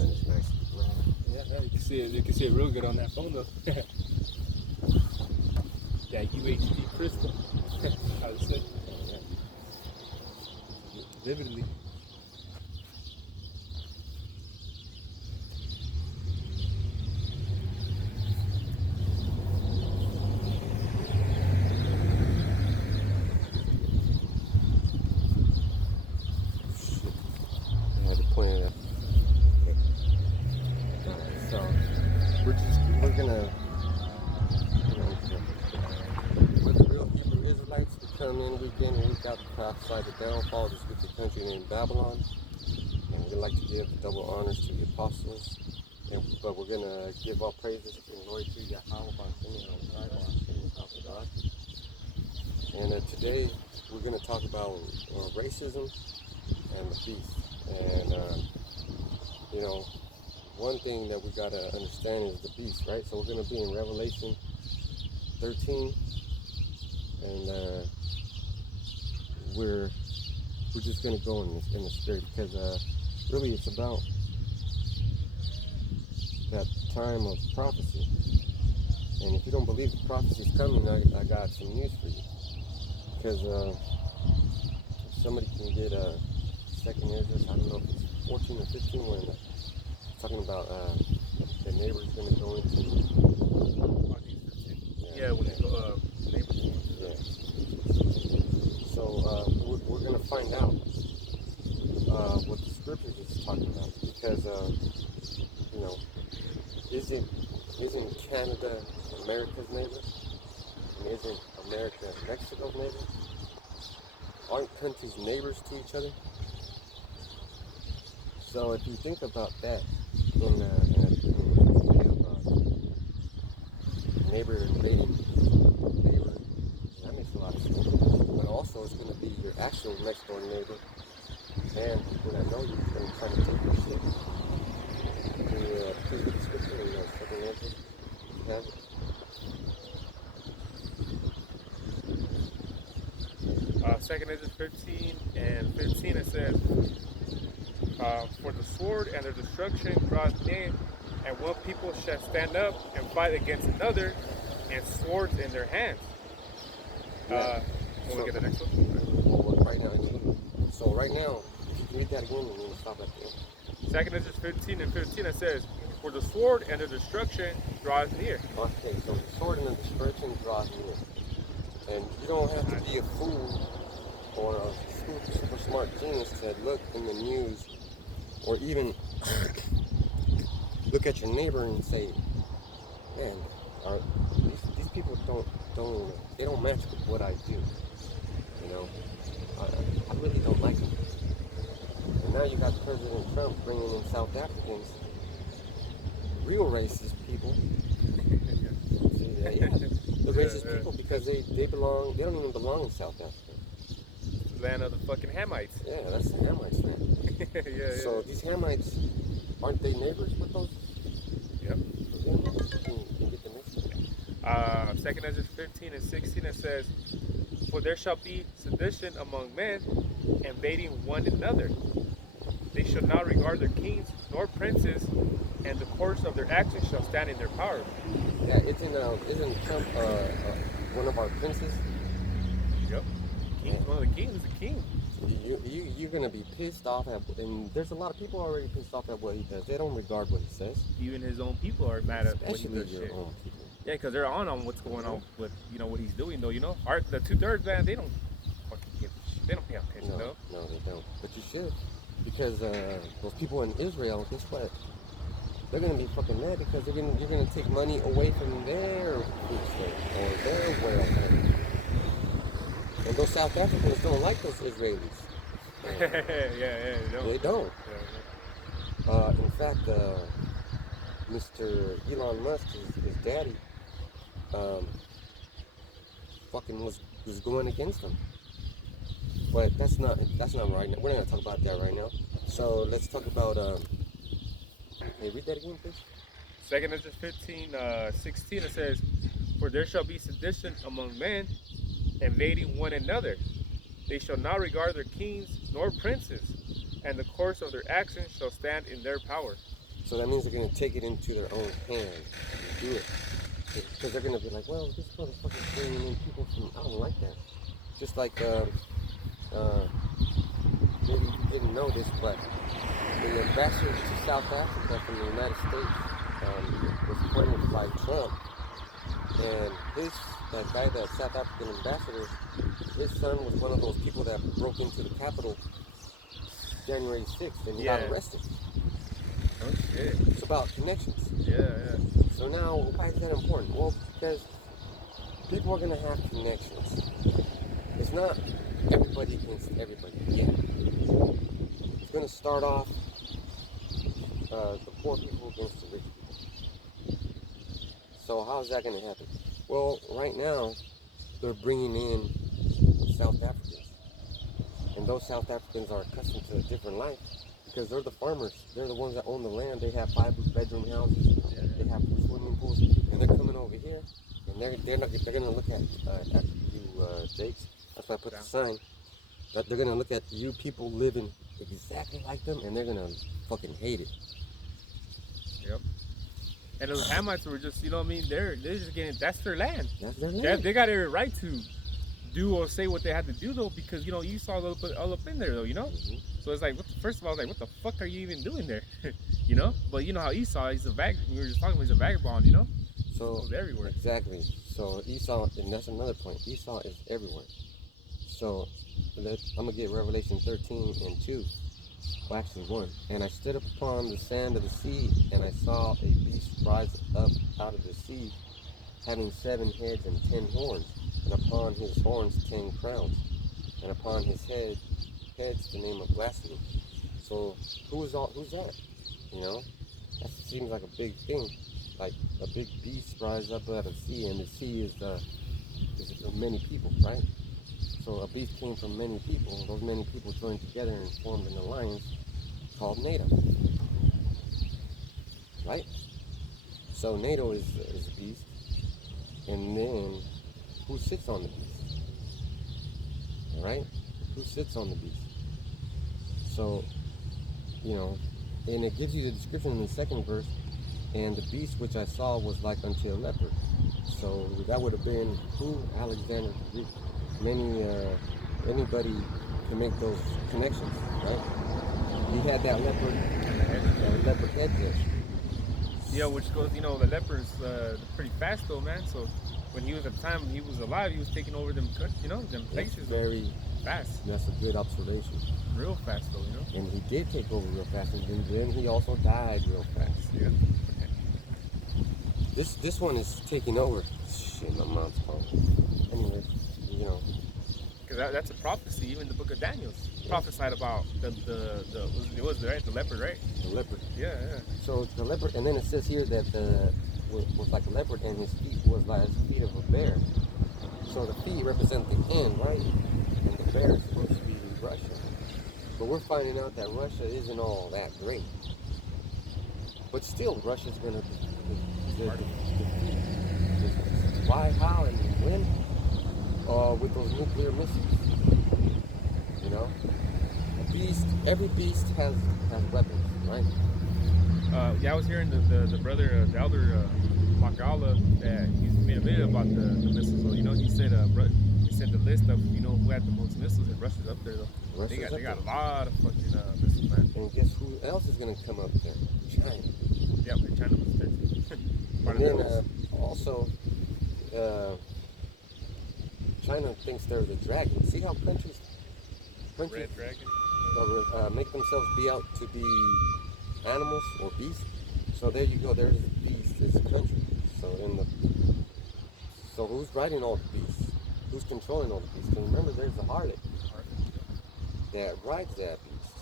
sun is nice. Yeah, you can see it. You can see it real good on that phone though. That UHD crystal. I would say vividly. I had to point it out. So we're gonna, we're the real Hebrew Israelites. We come in week in and week out to prophesy the downfall of this wicked country named Babylon. And we like to give double honors to the apostles. But we're gonna give all praises and glory to Yahweh, God. And today we're gonna talk about racism and the beast. And one thing that we gotta understand is the beast, right? So we're gonna be in Revelation 13, and we're just gonna go in the spirit because really it's about that time of prophecy. And if you don't believe the prophecy is coming, I got some news for you. Because if somebody can get second Ezra, I don't know if it's 14 or 15, when it's talking about the neighbor's gonna go into. Yeah, when they go neighbors. Yeah. So we're gonna find out what the scriptures is talking about, because isn't Canada America's neighbor? And isn't America Mexico's neighbor? Aren't countries neighbors to each other? So if you think about that in neighbor invading neighbor, that makes a lot of sense. But also it's going to be your actual next door neighbor and people that know you are going to try to take your shit. Can you please read the scripture in second Ezra? You have it. Second Ezra 15 and 15 it says, for the sword and their destruction draws near, and one people shall stand up and fight against another, and swords in their hands. When we get the next one? So right now, if you can read that again, and then stop at the end. Second Ezra 15 and 15 it says, for the sword and their destruction draws near. Okay, so the sword and the destruction draws near. And you don't have to be a fool or a super smart genius to look in the news, or even look at your neighbor and say, man, these people don't match with what I do. I really don't like them. And now you got President Trump bringing in South Africans, real racist people. The racist people, because they don't even belong in South Africa. Land of the fucking Hamites. Yeah, that's the Hamites, man. Yeah. So these Hamites, aren't they neighbors with those? Yep. Can you get the next one? Second Ezra 15 and 16 it says, for there shall be sedition among men, invading one another. They shall not regard their kings nor princes, and the course of their actions shall stand in their power. Yeah, isn't Trump one of our princes? Yep. King, one of the kings is the king. You're gonna be pissed off at, and there's a lot of people already pissed off at what he does. They don't regard what he says. Even his own people are mad at what he does. Especially your own people. Yeah, because they're on what's going on with what he's doing though. The 2/3 man, they don't fucking give a shit. They don't pay attention though. No, they don't. But you should, because those people in Israel, guess what? They're gonna be fucking mad because you're gonna take money away from their food stamp or their welfare. And those South Africans don't like those Israelis. They don't. In fact, Mr. Elon Musk, his daddy, fucking was going against him. But that's not right now. We're not gonna talk about that right now. So let's talk about. Hey, read that again, please. Second Ezra 15, 16 it says, for there shall be sedition among men, invading one another. They shall not regard their kings nor princes, and the course of their actions shall stand in their power. So that means they're going to take it into their own hands and do it. Because they're going to be like, well, this motherfucker's bringing in people from, I don't like that. Just like, maybe you didn't know this, but the ambassador to South Africa from the United States was appointed by Trump. And that guy, that South African ambassador, his son was one of those people that broke into the Capitol January 6th and he got arrested. Oh shit. It's about connections. Yeah. So now, why is that important? Well, because people are going to have connections. It's not everybody against everybody yet. It's going to start off the poor people against the rich people. So how's that going to happen? Well, right now, they're bringing in South Africans. And those South Africans are accustomed to a different life because they're the farmers. They're the ones that own the land. They have 5-bedroom houses. They have swimming pools. And they're coming over here. And they're going to look at you, Jakes. That's why I put the sign. That they're going to look at you people living exactly like them. And they're going to fucking hate it. Yep. And those Hamites were just, you know what I mean? They're just getting, that's their land. That's their land. They got every right to do or say what they had to do though, because you know Esau all up in there though, you know. So it's like, first of all, I was like, what the fuck are you even doing there, you know? But you know how Esau, he's a we were just talking about, he's a vagabond, you know. So he's everywhere. Exactly. So Esau, and that's another point. Esau is everywhere. So I'm gonna get Revelation 13:2. Well, actually 1. And I stood upon the sand of the sea, and I saw a beast rise up out of the sea, having 7 heads and 10 horns, and upon his horns 10 crowns, and upon his heads the name of blasphemy. So who's that? You know, that seems like a big thing, like a big beast rise up out of the sea, and the sea is many people, right? So a beast came from many people. Those many people joined together and formed an alliance called NATO, right? So NATO is a beast, and then who sits on the beast? All right, who sits on the beast? So, you know, and it gives you the description in the 2nd verse. And the beast which I saw was like unto a leopard. So that would have been who? Alexander the Greek. Anybody can make those connections, right? He had that leopard head there. Yeah, which goes, you know, the leopards pretty fast though, man. So when he was at the time when he was alive, he was taking over them, you know, them places. It's very fast. That's a good observation. Real fast though, you know. And he did take over real fast, and then he also died real fast. Yeah. This one is taking over. Shit, my mom's calling. Anyway, you know. Because that's a prophecy. Even the book of Daniel prophesied about the leopard, right? The leopard. Yeah. So the leopard, and then it says here that was like a leopard, and his feet was like the feet of a bear. So the feet represent the end, right? And the bear is supposed to be Russia. But we're finding out that Russia isn't all that great. But still, Russia's going to defeat. Why, how, and when? With those nuclear missiles. You know? Every beast has weapons, right? Yeah, I was hearing the brother, the elder Makala, that he's made a video about the missiles. So, you know, he said the list of, you know, who had the most missiles, and Russia's up there though. They got a lot of fucking missiles, man. And guess who else is gonna come up there? China. Yeah, but China was there. And then also, China thinks they're the dragon. See how countries Red dragon. Make themselves be out to be animals or beasts. So there you go. There's a beast. It's a country. So who's riding all the beasts? Who's controlling all the beasts? Because remember, there's the harlot that rides that beast.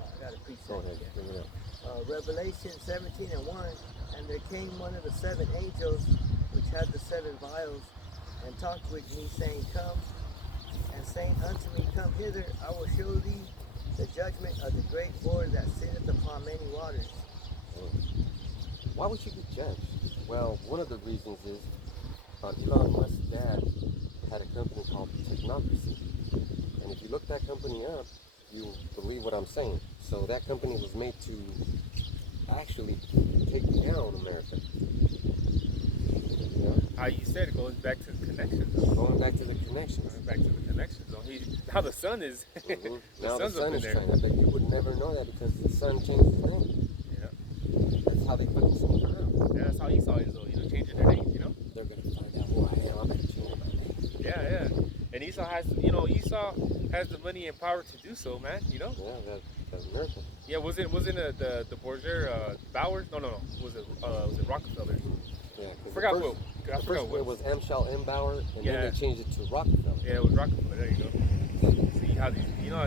I got a precept. Go ahead. Bring it up. Revelation 17:1, and there came one of the 7 angels which had the 7 vials, and talked with me, saying, Come, and saying unto me, Come hither, I will show thee the judgment of the great Lord that sitteth upon many waters. Why would you be judged? Well, one of the reasons is Elon Musk's dad had a company called Technocracy. And if you look that company up, you'll believe what I'm saying. So that company was made to actually take down America. You know? How you said it goes back to the connections. Going back to the connections. Going back to the connections. So now the sun is. Mm-hmm. The Now the sun's up sun in is there. trying. I bet you would never know that because the sun changed his name. Yeah. That's how they fucking sneak around. Yeah, that's how Esau is, though. Changing their names. They're gonna find out who I am. I better change my name. Yeah. And Esau has the money and power to do so, man. Yeah, that's America. Yeah, wasn't the Borger Bowers? No. Was it Rockefeller? Yeah, I forgot the what. I first forgot one what. was Amschel Embauer, and Yeah. then they changed it to Rockefeller. Yeah, it was Rockefeller. There you go. See how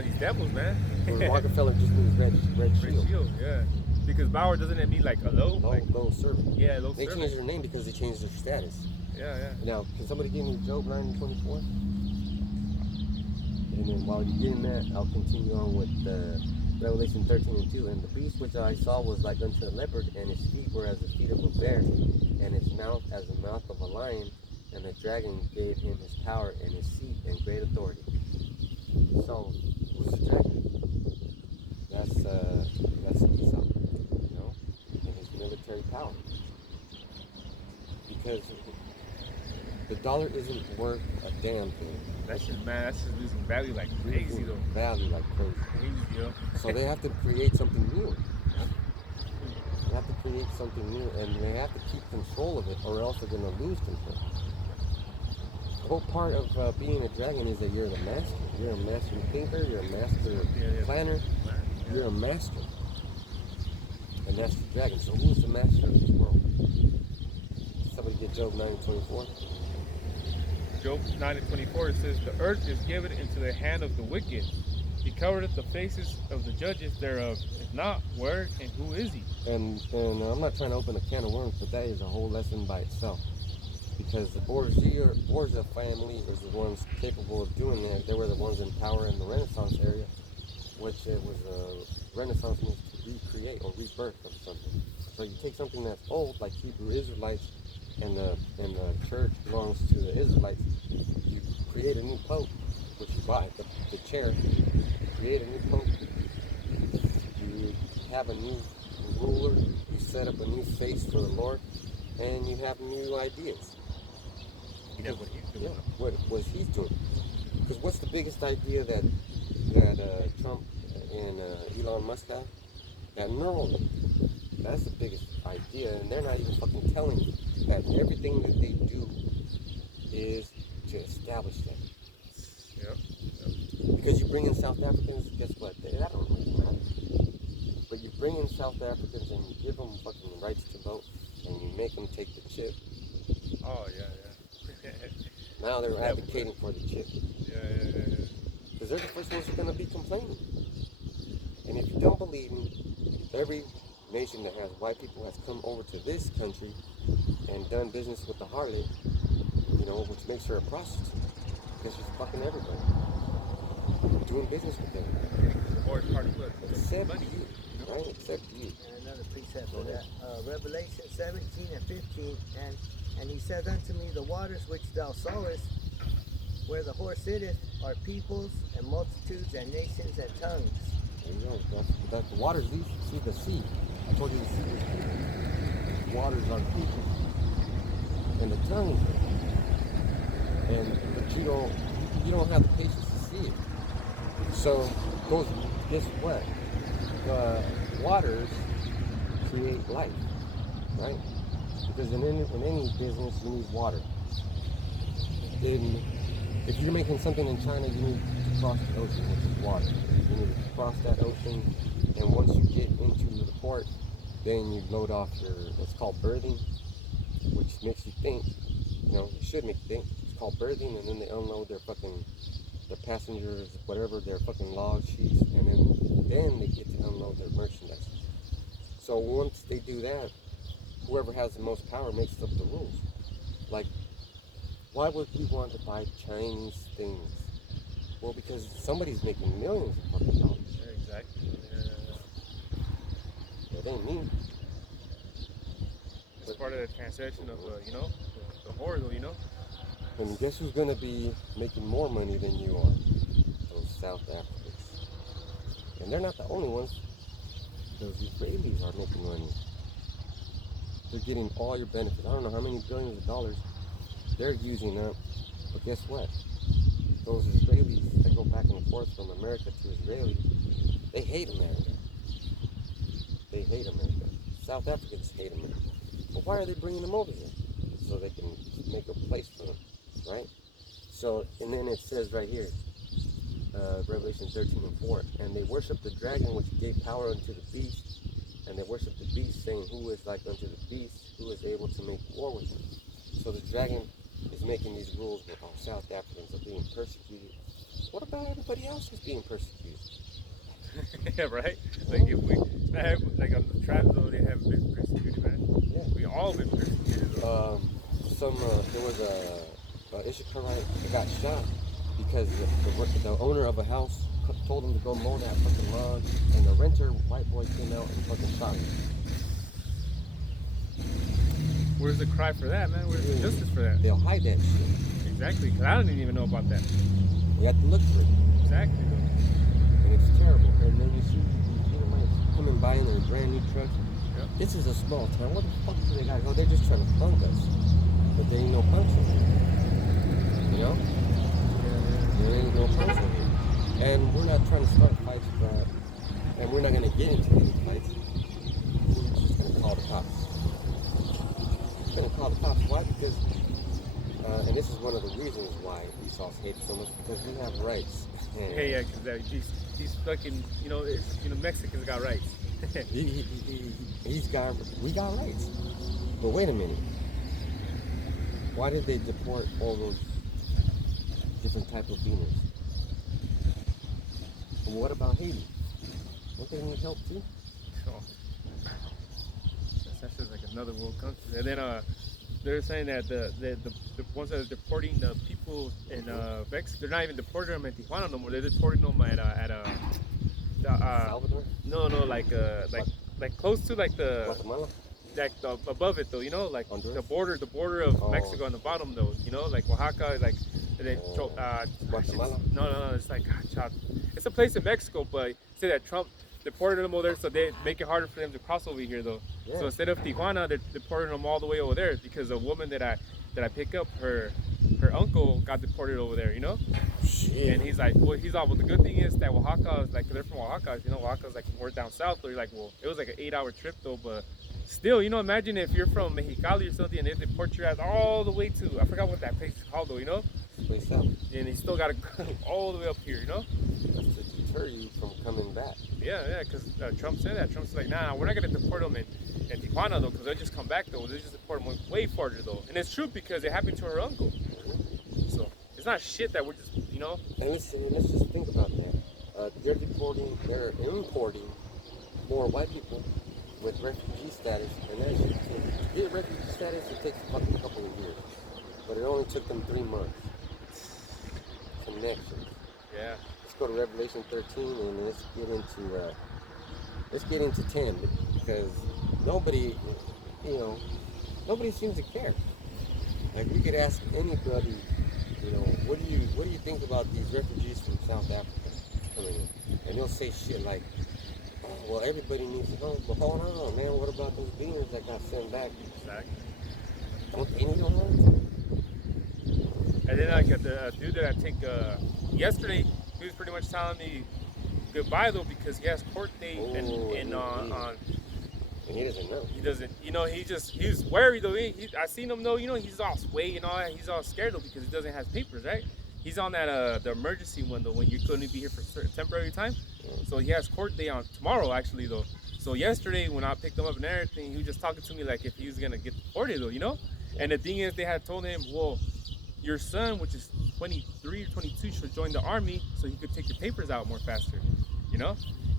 these devils, man. Well, Rockefeller just means red Red shield. shield, yeah. Because Bauer doesn't it mean like a low? Low servant. Yeah, low They servant. changed their name because they changed their status. Yeah. Now, can somebody give me Job 9:24? And then while you're getting that, I'll continue on with Revelation 13:2. And the beast which I saw was like unto a leopard, and his feet were as the feet of a bear, and his mouth as the mouth of a lion. And the dragon gave him his power and his seat and great authority. So, who's the dragon? That's Esau, and his military power. Because the dollar isn't worth a damn thing. That's just losing value like crazy though. Value like crazy. Crazy, So they have to create something new. They have to create something new, and they have to keep control of it, or else they're going to lose control. The whole part of being a dragon is that you're the master. You're a master thinker. You're a master planner. You're a master. And that's the dragon. So who's the master of this world? Somebody get Job 9:24. Job 9:24 says, "The earth is given into the hand of the wicked. He covereth the faces of the judges thereof. If not, where and who is he?" And I'm not trying to open a can of worms, but that is a whole lesson by itself. Because the Borgia family was the ones capable of doing that. They were the ones in power in the Renaissance area, which it was Renaissance means to recreate or rebirth of something. So you take something that's old, like Hebrew Israelites, and the church belongs to the Israelites. You create a new pope, which you buy the chair. Create a new pope. You have a new ruler. You set up a new face for the Lord, and you have new ideas. Yeah, what he's doing. Yeah, what he's doing. Because what's the biggest idea that Trump and Elon Musk have? That Neuralink. That's the biggest idea, and they're not even fucking telling you that everything that they do is to establish that. Yep. Because you bring in South Africans, guess what? That don't really matter. But you bring in South Africans and you give them fucking rights to vote, and you make them take the chip. Oh yeah. Now they're advocating for the chip. Yeah. Because they're the first ones who are going to be complaining. And if you don't believe me, every nation that has white people has come over to this country and done business with the harlot, which makes her a prostitute. Because she's fucking everybody. Doing business with them. The more part of what? Except Money. you. Right? Except you. And another precept for that. Revelation 17:15, and he said unto me, the waters which thou sawest, where the horse sitteth, are peoples and multitudes and nations and tongues. There you go. That's the waters. See the sea. I told you the sea is people. Waters are people. And the tongues. But you don't have the patience to see it. So guess what? The waters create life, right? Because in any business you need water. If you're making something in China, you need to cross the ocean, which is water. You need to cross that ocean, and once you get into the port, then you load off it's called berthing, which makes you think, it should make you think. It's called berthing, and then they unload their passengers, whatever, their fucking log sheets, and then they get to unload their merchandise. So once they do that, whoever has the most power makes up the rules. Like, why would we want to buy Chinese things? Well, because somebody's making millions of fucking dollars. Yeah, exactly. It ain't me. It's part of the transaction of, the horror, And guess who's gonna be making more money than you are? Those South Africans. And they're not the only ones. those Israelis are making money. They're getting all your benefits. I don't know how many billions of dollars they're using up, but guess what? Those Israelis that go back and forth from America to Israeli, they hate America. They hate America. South Africans hate America. But why are they bringing them over here? So they can make a place for them, right? So, and then it says right here, Revelation 13:4, and they worship the dragon which gave power unto the beast, and they worship the beast, saying, who is like unto the beast, who is able to make war with him? So the dragon is making these rules where all South Africans are being persecuted. What about everybody else who's being persecuted? Yeah, right. Like if we, like on the tribes though, they have been persecuted, man. Yeah. We all been persecuted. Though. There was a Ishikaarite that got shot because the owner of a house told him to go mow that fucking lawn, and the renter, white boy, came out and fucking shot him. Where's the cry for that, man? Where's the justice for that? They'll hide that shit. Exactly, because I didn't even know about that. We have to look for it. Exactly, though. And it's terrible. And then you see these Edomites coming by in their brand new trucks. Yep. This is a small town. What the fuck do they got? Oh, they're just trying to punk us. But there ain't no punks in here. You know? There ain't no punks in here. And we're not trying to start fights, but, and we're not going to get into any fights. We're just going to call the cops. We're going to call the cops. Why? Because, and this is one of the reasons why Esau's hated so much, because we have rights. And Hey, yeah, because these fucking, Mexicans got rights. we got rights. But wait a minute. Why did they deport all those different type of beaners? And what about Haiti? Don't they need help too? Oh. That's just like another world country. And then they're saying that the ones that are deporting the people in Mexico, they're not even deporting them in Tijuana no more. They're deporting them at Salvador? No, like close to like the Guatemala? like above it though, like Honduras? the border of Oh. Mexico on the bottom though, like Oaxaca, like and then Guatemala? no, it's like it's a place in Mexico, but say that Trump deported them over there, so they make it harder for them to cross over here though. Yeah. So instead of Tijuana, they're deporting them all the way over there because a woman that I pick up, her uncle got deported over there, Shit. and he's like, well, the good thing is that Oaxaca is like, they're from Oaxaca, Oaxaca's like more down south, so you're like, well, it was like an 8-hour trip though, but still, imagine if you're from Mexicali or something and they deport your ass all the way to, I forgot what that place is called though, Place out. and you still gotta go all the way up here, That's to deter you from coming back. Yeah, because Trump said that. Trump's like, nah, we're not gonna deport them in Tijuana though, because they'll just come back though. They'll just deport them way farther though, and it's true because it happened to her uncle. So it's not shit that we're just, And let's just think about that. They're importing more white people with refugee status, and then to get refugee status, it takes a fucking couple of years. But it only took them 3 months. Connections. Yeah. Let's go to Revelation 13 and let's get into 10, because nobody seems to care. Like, we could ask anybody, what do you think about these refugees from South Africa coming in? And they'll say shit like, oh, well, everybody needs to go. But hold on, man, what about those beaners that got sent back? Exactly. Don't they need a home? And then like the dude that I take yesterday, he was pretty much telling me goodbye though, because he has court date and on. And he doesn't know. He doesn't, he's worried though. I seen him though, he's all sway and all that. He's all scared though because he doesn't have papers, right? He's on that the emergency one though, when you couldn't be here for certain temporary time. So he has court day on tomorrow actually though. So yesterday when I picked him up and everything, he was just talking to me like if he was gonna get deported though, And the thing is, they had told him, well, your son, which is 23 or 22, should join the army so he could take your papers out more faster,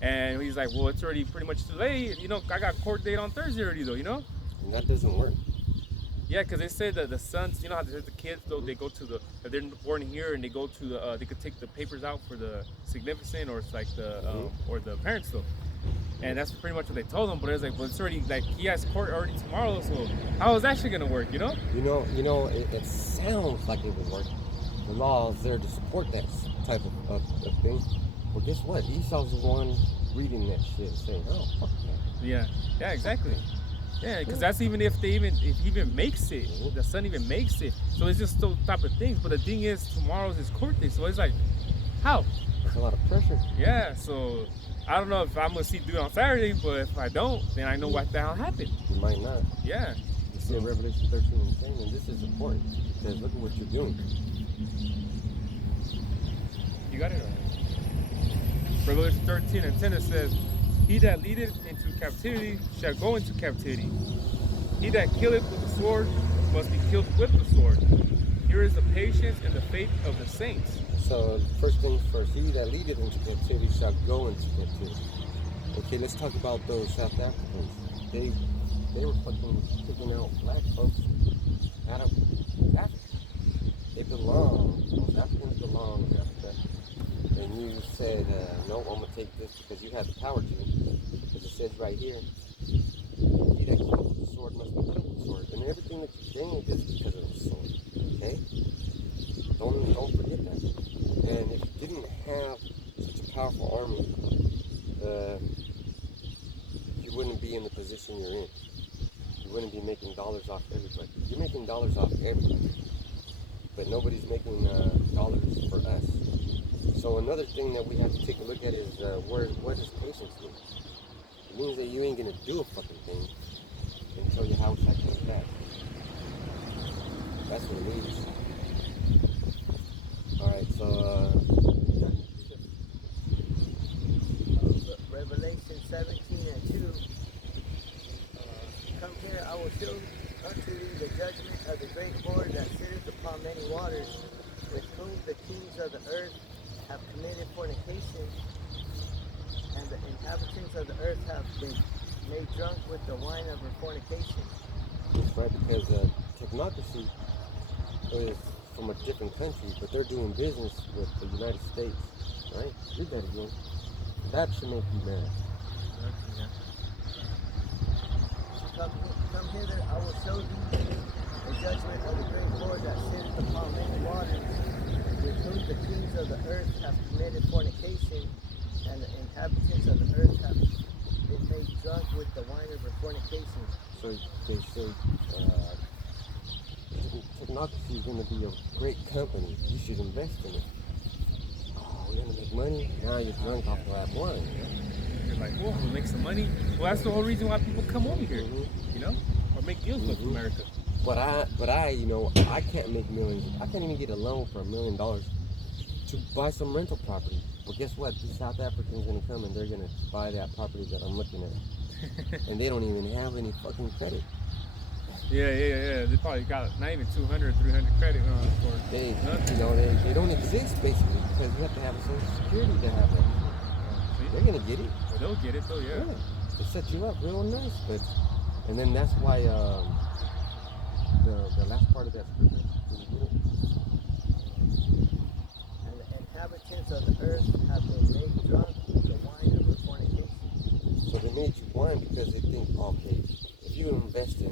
And he's like, well, it's already pretty much too late. I got court date on Thursday already though, And that doesn't work. Yeah, because they said that the sons, how the kids though, they go to if they're born here and they go to they could take the papers out for the significant or it's like the or the parents though. And that's pretty much what they told him. But it's like, well, it's already like he has court already tomorrow. So how is that actually gonna work? It sounds like it would work. The law is there to support that type of thing. Well, guess what? Esau's the one reading that shit and saying, oh, fuck that. Yeah, yeah, exactly. Yeah, because that's even if he even makes it, the son even makes it. So it's just those type of things. But the thing is, tomorrow's his court day, so it's like, how? It's a lot of pressure. Yeah, so I don't know if I'm gonna see dude on Saturday, but if I don't, then I know what the hell happened. You might not. Yeah. You see Revelation 13 and 10, and this is important because look at what you're doing. You got it right. Revelation 13 and 10 it says, he that leadeth into captivity shall go into captivity. He that killeth with the sword must be killed with the sword. Here is the patience and the faith of the saints. So first things first, he that leadeth into captivity shall go into captivity. Okay, let's talk about those South Africans. They were fucking kicking out black folks out of Africa. They belong, most Africans belong in Africa. And you said, no, I'm going to take this because you have the power to. Because it says right here, he that kills with the sword must be killed with the sword. And everything that you gained is because of the sword. Okay? Don't forget that. And if you didn't have such a powerful army, you wouldn't be in the position you're in. You wouldn't be making dollars off everybody. You're making dollars off everybody. But nobody's making dollars for us. So another thing that we have to take a look at is what does patience mean? It means that you ain't gonna do a fucking thing until your house comes back. That's what it means. Alright, so Revelation 17 and 2. Come here, I will show unto thee the judgment of the great horde that sitteth upon many waters, with whom the kings of the earth have committed fornication, and the inhabitants of the earth have been made drunk with the wine of her fornication. that's right, because technocracy is from a different country, but they're doing business with the United States, right? Read that again. That should make you mad. Come hither, I will show thee the judgment of the great horde that sitteth upon many waters, with whom the kings of the earth have committed fornication, and the inhabitants of the earth have been made drunk with the wine of her fornication. So they say technocracy is going to be a great company. You should invest in it. Oh, we're going to make money? Now you're drunk off of that wine. You're like, whoa, we'll make some money. Well, that's the whole reason why people come over here, you know, or make deals with America. But I, you know, I can't make millions. I can't even get a loan for $1 million to buy some rental property. But guess what? These South Africans are going to come and they're going to buy that property that I'm looking at. And they don't even have any fucking credit. Yeah. They probably got not even 200, 300 credit for They, nothing. you know, they don't exist basically because you have to have a social security to have that. They're going to get it. Well, they'll get it though, yeah. They set you up real nice, but, and then that's why the last part of that scripture, can you get it? And the inhabitants of the earth have been made drunk with the wine of her fornication. So they made you wine because they think, okay, if you invest in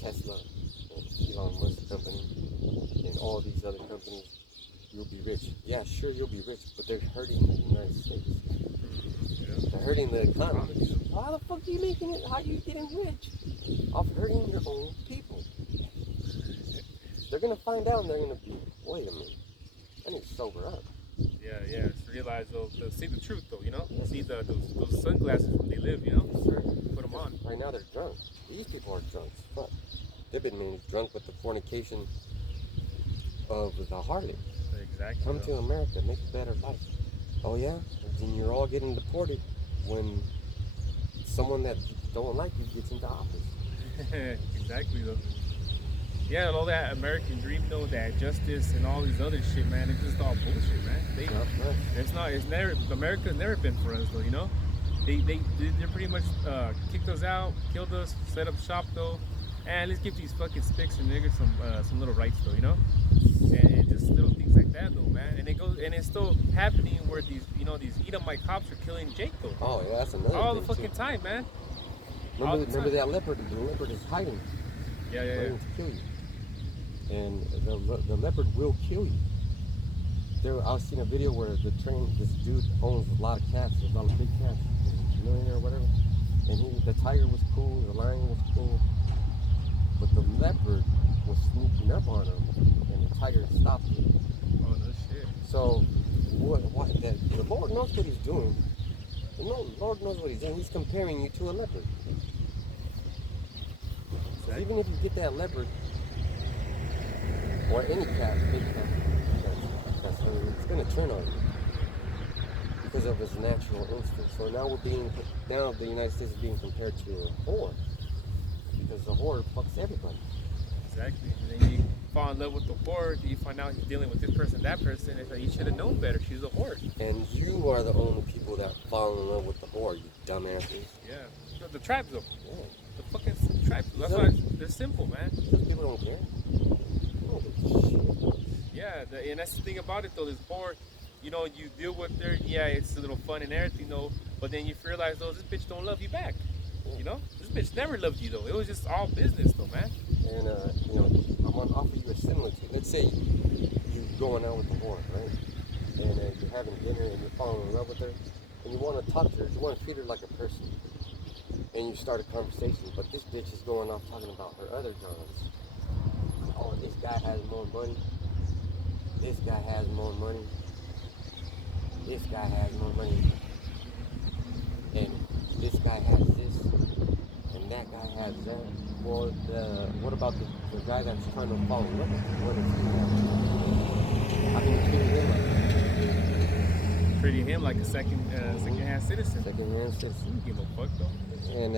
Tesla, and Elon Musk company, and all these other companies, you'll be rich. Yeah, sure, you'll be rich, but they're hurting the United States. They're hurting the economy. How the fuck are you making it? How are you getting rich? Off hurting your own people. They're gonna find out and they're gonna be, wait a minute, I need to sober up. Yeah. Just realize they'll see the truth though, you know? See those sunglasses when they live, you know? Sure. Put them on. Right now they're drunk. These people are drunk as fuck. They've been made drunk with the fornication of the harlot. Exactly. Come to America, make a better life. Oh yeah? Then you're all getting deported when someone that don't like you gets into office. Exactly though. Yeah, and all that American dream though, that justice and all these other shit, man, it's just all bullshit, man. It's never, America's never been for us though, you know? They pretty much kicked us out, killed us, set up shop though, and let's give these fucking spicks and niggas some little rights though, you know? And just little things like that though, man. And it's still happening where these Edomite cops are killing Jake though. Oh yeah, that's another all thing the fucking too. time, man. Remember that leopard? The leopard is hiding. Yeah. Waiting to kill you. And the leopard will kill you. I was seeing a video where this dude owns a lot of cats, a lot of big cats, he's a millionaire or whatever. And the tiger was cool, the lion was cool, but the leopard was sneaking up on him, and the tiger stopped him. Oh no shit. So, the Lord knows what he's doing. The Lord knows what he's doing. He's comparing you to a leopard. So even if you get that leopard, or any cat, big cat, that's hungry, it's gonna turn on you because of his natural instinct. So now the United States is being compared to a whore because the whore fucks everybody. Exactly. And then you fall in love with the whore, you find out he's dealing with this person, that person. It's like you should have known better. She's a whore. And you are the only people that fall in love with the whore, you dumbasses. Yeah. The tribes though. Yeah. The fucking tribes. That's why they're simple, man. Those people don't care. Holy shit. Yeah, and that's the thing about it though. This whore, you know, you deal with her. Yeah, it's a little fun and everything though. But then you realize though, this bitch don't love you back. You know, this bitch never loved you though. It was just all business though, man. And you know, I'm gonna offer you a similitude. Let's say you're going out with the whore, right? And you're having dinner and you're falling in love with her, and you want to talk to her, you want to treat her like a person, and you start a conversation. But this bitch is going off talking about her other guns. Oh, this guy has more money. This guy has more money. This guy has more money. And this guy has this, and that guy has that. Well, what about the guy that's trying to fall in love with you? What does he have? How can you treat him like that? Treating him like a second-hand citizen. Second-hand citizen. You give a fuck though. And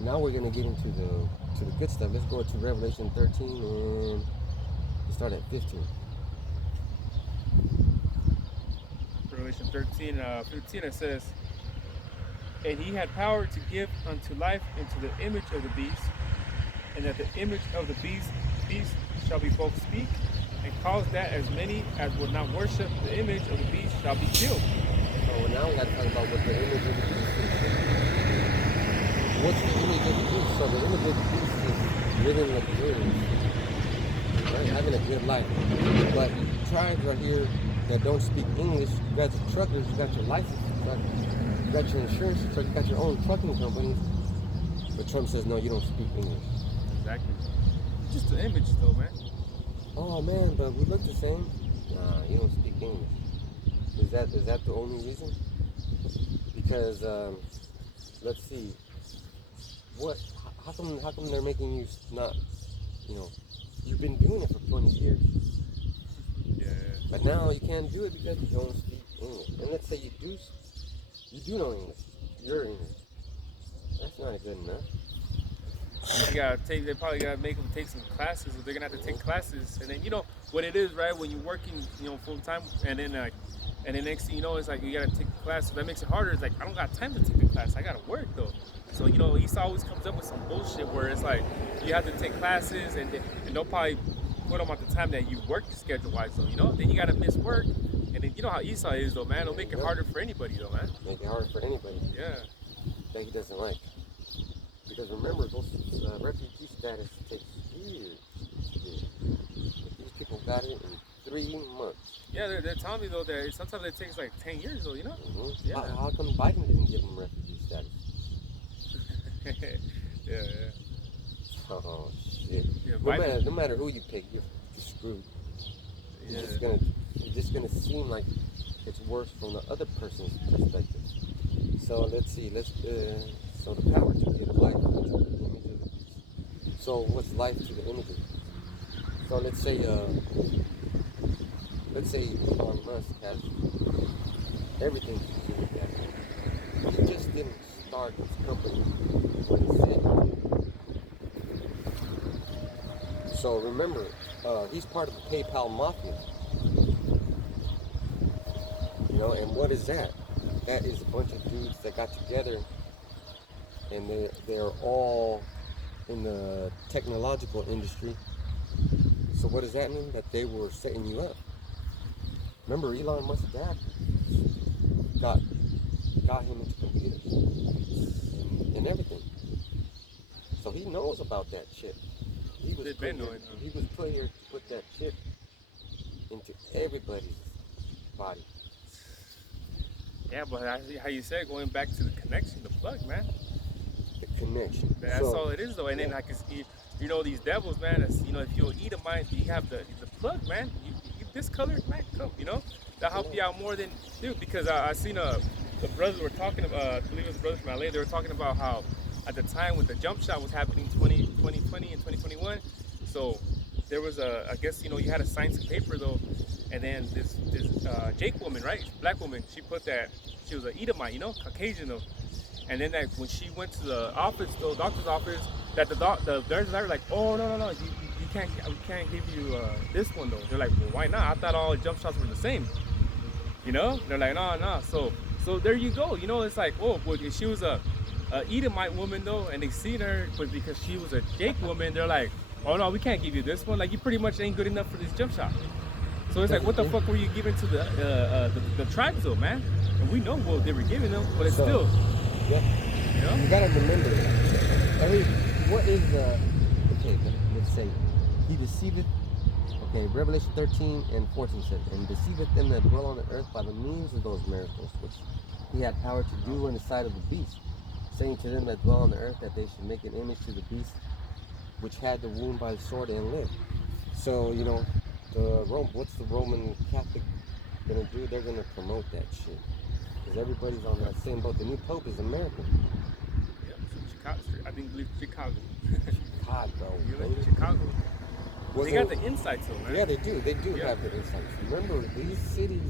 now we're gonna get into the good stuff. Let's go to Revelation 13 and we start at 15. Revelation 13, 15, it says, "And he had power to give unto life into the image of the beast, and that the image of the beast shall be both speak, and cause that as many as would not worship the image of the beast shall be killed." So now we gotta talk about what the image of the beast is. What's the image of the beast? So the image of the beast is living luxurious, right? Having a good life. But tribes are here that don't speak English. You guys are truckers, you got your license, you got your insurance, you got your own trucking companies. But Trump says, no, you don't speak English. Exactly. Just the image though, man. Oh man, but we look the same. Nah, you don't speak English. Is that the only reason? Because let's see. How come they're making you not, you've been doing it for 20 years. Yeah. But now you can't do it because you don't speak English. And let's say you do know English. You're English. That's not good enough. They probably gotta make them take some classes, or they're gonna have to take classes. And then you know what it is, right? When you're working, full time, and then next thing you know, it's like you gotta take the class. So that makes it harder. It's like I don't got time to take the class. I gotta work though. So Esau always comes up with some bullshit where it's like you have to take classes, and they'll probably put them at the time that you work schedule wise. So then you gotta miss work, and then you know how Esau is though, man. It'll make it harder for anybody though, man. Make it harder for anybody. Yeah. That he doesn't like. Because remember, those refugee status takes years. These people got it in 3 months. Yeah, they're telling me though that sometimes it takes like 10 years though, Mm-hmm. Yeah. How come Biden didn't give them refugee status? yeah. Oh shit. Yeah, No matter who you pick, you're screwed. Yeah. It's just gonna seem like it's worse from the other person's perspective. So let's see. So the power to give life to the image of the beast. So what's life to the image of the beast? So let's say Elon Musk has everything to do with that. He just didn't start his company when he said he did. So remember, he's part of the PayPal mafia. And what is that? That is a bunch of dudes that got together, and they're all in the technological industry. So what does that mean? That they were setting you up. Remember, Elon Musk's dad got him into computers and everything. So he knows about that chip. He was put here to put that chip into everybody's body. Yeah, but how you said, going back to the connection, the plug, man. The connection. That's all it is, though. And then like, you know, these devils, man. It's, you know, if you'll eat a mind, you have the plug, man. You this color, man, come. You know, that help you out more than dude. Because I seen the brothers were talking about, I believe it was brothers from LA. They were talking about how at the time when the jump shot was happening, 2020 and 2021. So there was I guess, you know, you had to sign some paper though. And then this Jake woman, right, black woman, she put that she was an Edomite, you know, Caucasian though. And then that when she went to the office, though, doctor's office, that the nurses are like, oh no, you can't, we can't give you this one though. They're like, well, why not? I thought all jump shots were the same. You know? They're like, no. So there you go. You know, it's like, oh, well, if she was a Edomite woman though, and they seen her, but because she was a Jake woman, they're like, oh no, we can't give you this one. Like, you pretty much ain't good enough for this jump shot. So it's like, what the fuck were you giving to the tribes though, man? And we know what they were giving them, but it's still. Yeah. You know? You gotta remember, what is okay, let's say, he deceiveth, okay, Revelation 13 and 14 says, and deceiveth them that dwell on the earth by the means of those miracles, which he had power to do in the sight of the beast, saying to them that dwell on the earth that they should make an image to the beast, which had the wound by the sword and lived. So, you know, what's the Roman Catholic gonna do? They're gonna promote that shit. Because everybody's on that same boat. The new Pope is American. Yeah, Chicago. I believe Chicago. Chicago. You know, Chicago. They got the insights though, man. Yeah, they do. They do have the insights. Remember, these cities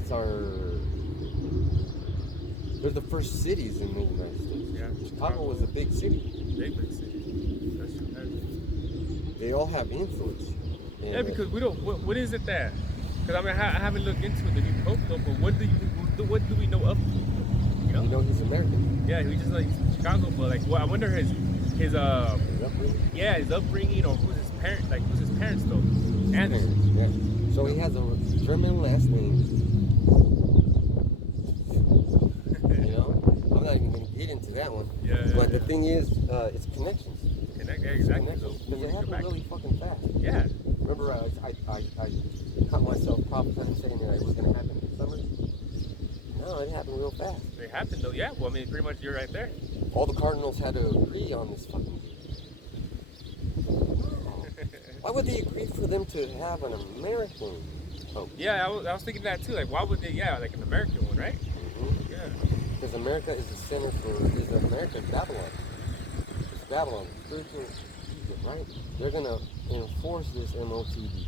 they're the first cities in the United States. Yeah. Chicago was a big city. Big city. That's true. They all have influence. Yeah, because we don't. What is it that? Because I mean, I haven't looked into the new Pope though. But what do we know of him? You know he's American. Yeah, we just like Chicago, but like, well, I wonder his upbringing. Yeah, his upbringing, or who's his parents though? Anderson. Yeah. So he has a German last name. You know, I'm not even gonna get into that one. But the thing is, it's connections. Exactly. Because it happened really fucking fast. Yeah. Remember, I caught myself prophesying saying that it was gonna happen this summer. No, it happened real fast. It happened though, yeah. Well, I mean, pretty much you're right there. All the Cardinals had to agree on this fucking deal. Why would they agree for them to have an American Pope? Yeah, I was thinking that too. Like, why would they? Yeah, like an American one, right? Mm-hmm. Yeah. Because America is the center America is Babylon. It's Babylon, spiritual Egypt, right? They're gonna enforce this MOTD.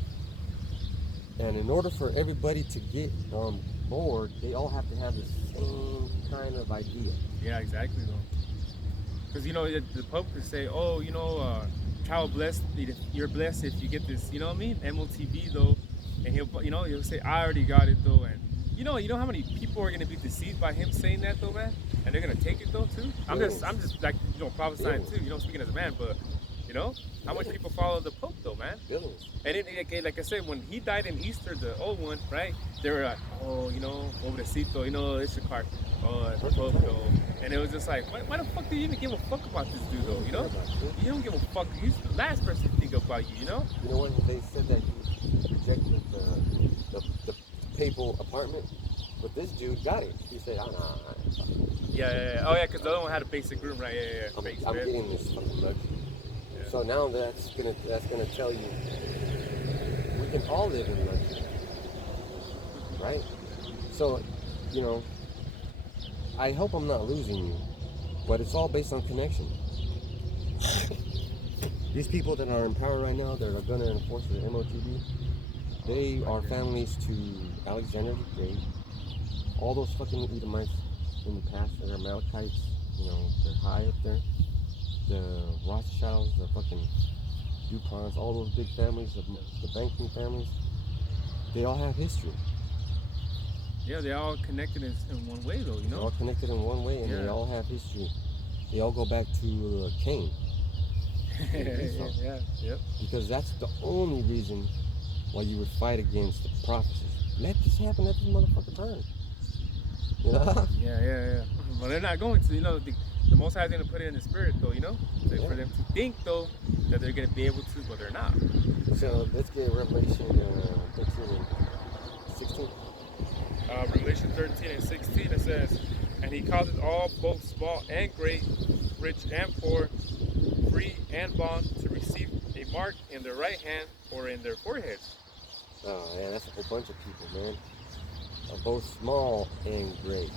And in order for everybody to get on board, they all have to have the same kind of idea. Yeah, exactly though. Because you know the Pope could say, oh, you know, child blessed, you're blessed if you get this. You know what I mean? MOTB though, and he'll say, I already got it though, and you know how many people are gonna be deceived by him saying that though, man, and they're gonna take it though too. I'm just like, you know, prophesying too. You know, speaking as a man, but. You know, how much people follow the Pope though, man? Billions. And it, like I said, when he died in Easter, the old one, right? They were like, oh, you know, pobrecito, you know, it's your car. Oh, it's the Pope though. And it was just like, why the fuck do you even give a fuck about this dude though, you know? You don't give a fuck. He's the last person to think about you, you know? You know when they said that he rejected the papal apartment? But this dude got it. He said, nah. Yeah. Oh yeah, because the other one had a basic room, right? Yeah. I'm getting this fucking luxury. So now that's gonna tell you we can all live in luxury, right? So, you know, I hope I'm not losing you, but it's all based on connection. These people that are in power right now, that are gonna enforce the MOTB, they are families to Alexander the Great. All those fucking Edomites in the past, they're Amalekites, you know, they're high up there. The Rothschilds, the fucking DuPonts, all those big families, the banking families, they all have history. Yeah, they all connected in one way though, you know? They're all connected in one way, and they all have history. They all go back to Cain. Yeah. Because that's the only reason why you would fight against the prophecies. Let this happen, let this motherfucker burn. You know? Yeah. Well, they're not going to, you know, the Most High is going to put it in the spirit, though, you know? Like for them to think, though, that they're going to be able to, but they're not. So let's get Revelation 13 and 16. Revelation 13 and 16, it says, and he causes all, both small and great, rich and poor, free and bond, to receive a mark in their right hand or in their foreheads. Oh, yeah, that's a whole bunch of people, man. Both small and great.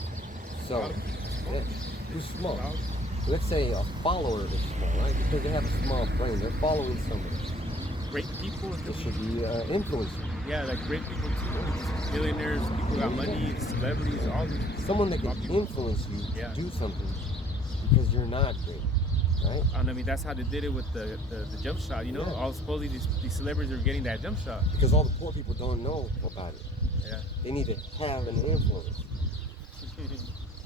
So, yeah, who's small? Let's say a follower is small, right? Because they have a small brain. They're following somebody. Great people. This should be influencer. Yeah, like great people too. Millionaires, people got money, celebrities, all these. Someone that can influence you to do something because you're not great, right? I mean, that's how they did it with the jump shot. You know, all supposedly these celebrities are getting that jump shot. Because all the poor people don't know about it. Yeah. They need to have an influence.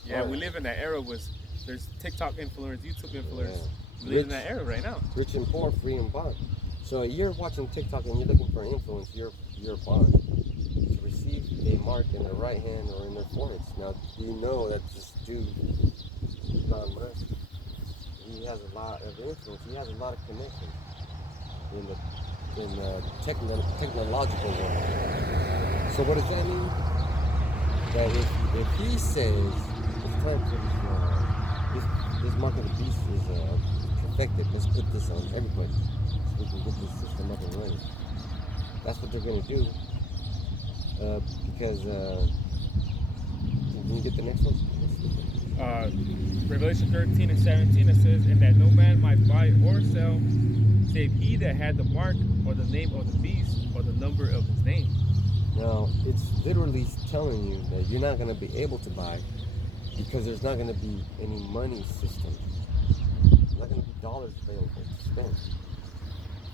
Yeah, we live in that era with there's TikTok influencers, YouTube influencers. Yeah. We live in that era right now. Rich and poor, free and bond. So you're watching TikTok and you're looking for influence, you're bond to receive a mark in their right hand or in their foreheads. Now, do you know that this dude, Elon Musk, he has a lot of influence. He has a lot of connections in the technological world. So what does that mean? That if he says it's time for this mark of the beast is perfected, let's put this on everybody so we can get this system up and running. That's what they're going to do. Because can you get the next one? Revelation 13 and 17, it says, and that no man might buy or sell save he that had the mark or the name of the beast or the number of his name. Now, it's literally telling you that you're not going to be able to buy because there's not going to be any money system. There's not going to be dollars available to spend.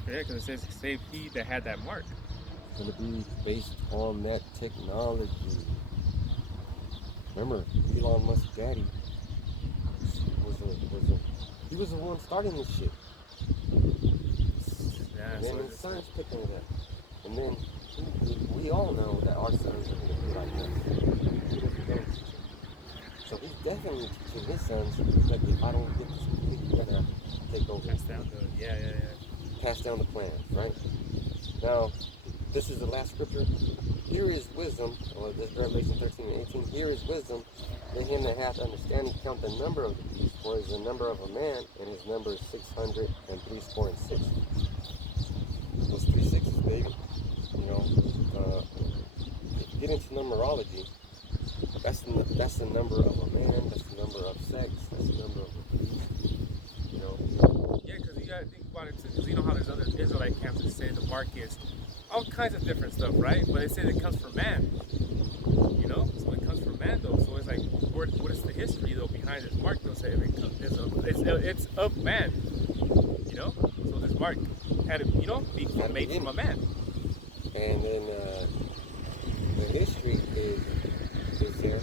Yeah, because it says save he that had that mark. It's going to be based on that technology. Remember, Elon Musk's daddy he was the one starting this shit. Yeah, and then his sons picked it up. And then we all know that our sons are going to be like us. Even if we don't teach them. So he's definitely teaching his sons, like, if I don't get this complete, you're going to take over. Pass down the plan, right? Now, this is the last scripture. Here is wisdom, or this Revelation 13 and 18. Here is wisdom. Let him that hath understanding count the number of the beast, for it is the number of a man, and his number is 636. Those 3 sixes, baby. You know, if you get into numerology, that's the number of a man, that's the number of sex, that's the number of a beast. You know. Yeah, because you gotta think about it too. Because you know how there's other Israelite camps that say the mark is all kinds of different stuff, right? But they say it comes from man. You know, so it comes from man though. So it's like, what is the history though behind this mark? They'll say it's of man. You know, so this mark had to, you know, be made from a man. And then the history is there.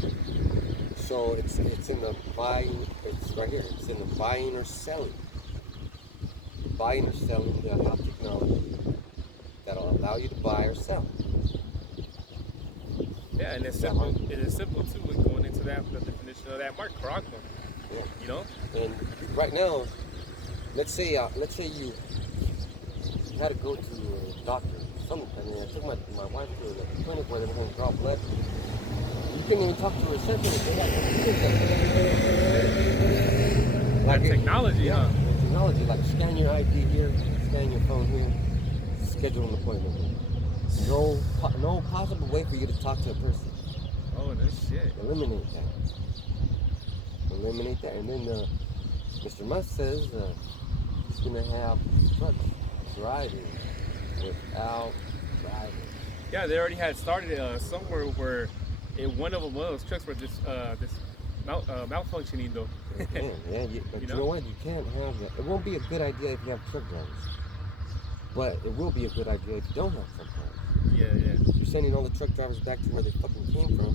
So it's in the buying. It's right here. It's in the buying or selling. Buying or selling, they'll have technology that'll allow you to buy or sell. Yeah, and it's simple. It is simple too with going into that, the definition of that mark, Karagma. Yeah. You know. And right now, let's say you had to go to a doctor. I mean, I took my wife to the clinic where they were going to draw blood. You couldn't even talk to a receptionist. They got computers. Like technology, huh? Technology, like scan your ID here, scan your phone here, schedule an appointment. No possible way for you to talk to a person. Oh, no shit. Eliminate that. And then Mr. Musk says he's going to have trucks driving without drivers. Yeah, they already had started somewhere where one of those trucks were this malfunctioning though. But you know what? You can't have that. It won't be a good idea if you have truck drivers. But it will be a good idea if you don't have truck drivers. Yeah. You're sending all the truck drivers back to where they fucking came from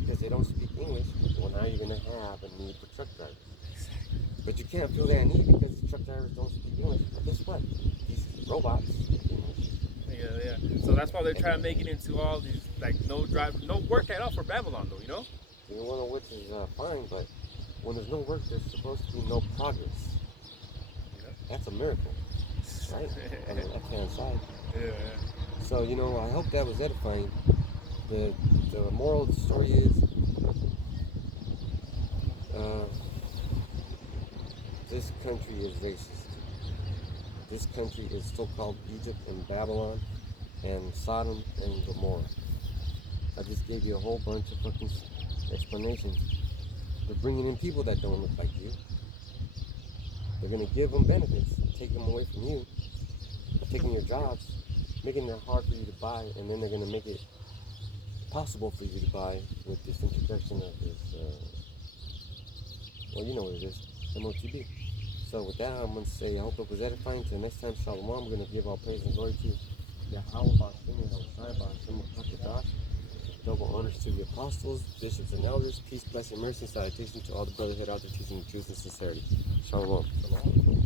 because they don't speak English. Well, now you're going to have a need for truck drivers. But you can't feel that need because the truck drivers don't speak English. But guess what? These robots speak English. Yeah. So that's why they're trying to make it into all these, like, no work at all for Babylon, though, you know? One of which is fine, but when there's no work, there's supposed to be no progress. Yeah. That's a miracle, right? On the left-hand side. Yeah. So, I hope that was edifying. the moral of the story is, this country is racist. This country is still called Egypt and Babylon and Sodom and Gomorrah. I just gave you a whole bunch of fucking explanations. They're bringing in people that don't look like you. They're gonna give them benefits, take them away from you, taking your jobs, making it hard for you to buy, and then they're gonna make it possible for you to buy with this introduction of this, well, you know what it is, MOTB. So with that, I'm going to say, I hope it was edifying. Until next time, Shalom. We're going to give all praise and glory to Yahweh, Bashim, and Hosai, Bashim, Hakadash. Double honors to the apostles, bishops, and elders. Peace, blessing, mercy, and salutation to all the brotherhood out there teaching the truth and sincerity. Shalom. Shalom.